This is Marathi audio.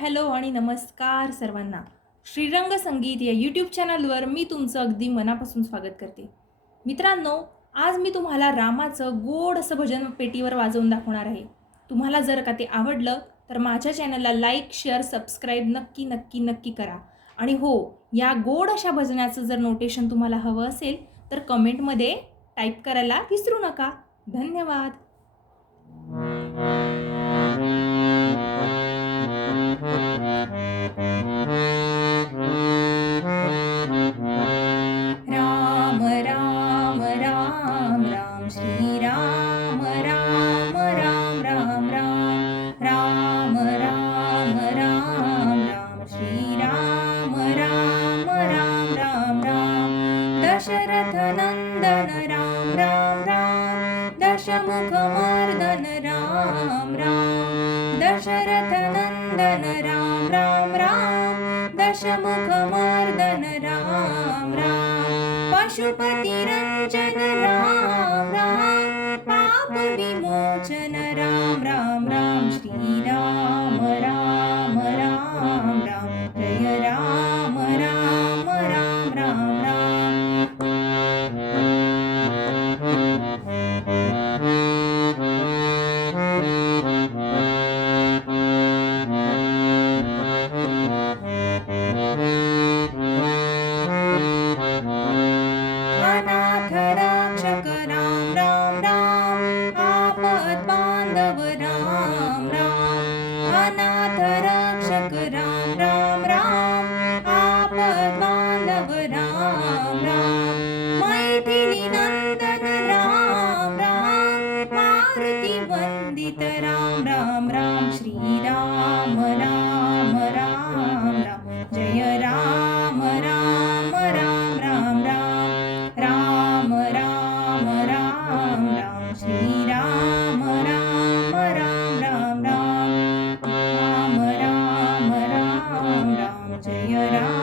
हॅलो आणि नमस्कार सर्वांना. श्रीरंग संगीत या यूट्यूब चॅनलवर मी तुमचं अगदी मनापासून स्वागत करते. मित्रांनो आज मी तुम्हाला रामाचं गोड असं भजन पेटीवर वाजवून दाखवणार आहे. तुम्हाला जर का ते आवडलं तर माझ्या चॅनलला लाईक शेअर सबस्क्राईब नक्की नक्की नक्की करा. आणि हो या गोड अशा भजनाचं जर नोटेशन तुम्हाला हवं असेल तर कमेंटमध्ये टाईप करायला विसरू नका. धन्यवाद. दशरथ नंदन राम राम राम। दशमुखमर्दन राम राम। दशरथ नंदन राम राम राम। दशमुखमर्दन राम राम। पशुपति रंजन राम राम। पापविमोचन राम राम राम। श्री राम राम। नाथ रक्षक राम राम राम आपद बांधव राम राम। मैथिली नंदन राम राम। मारुती वंदित राम राम राम। श्री राम राम राम राम। जय राम। जय राम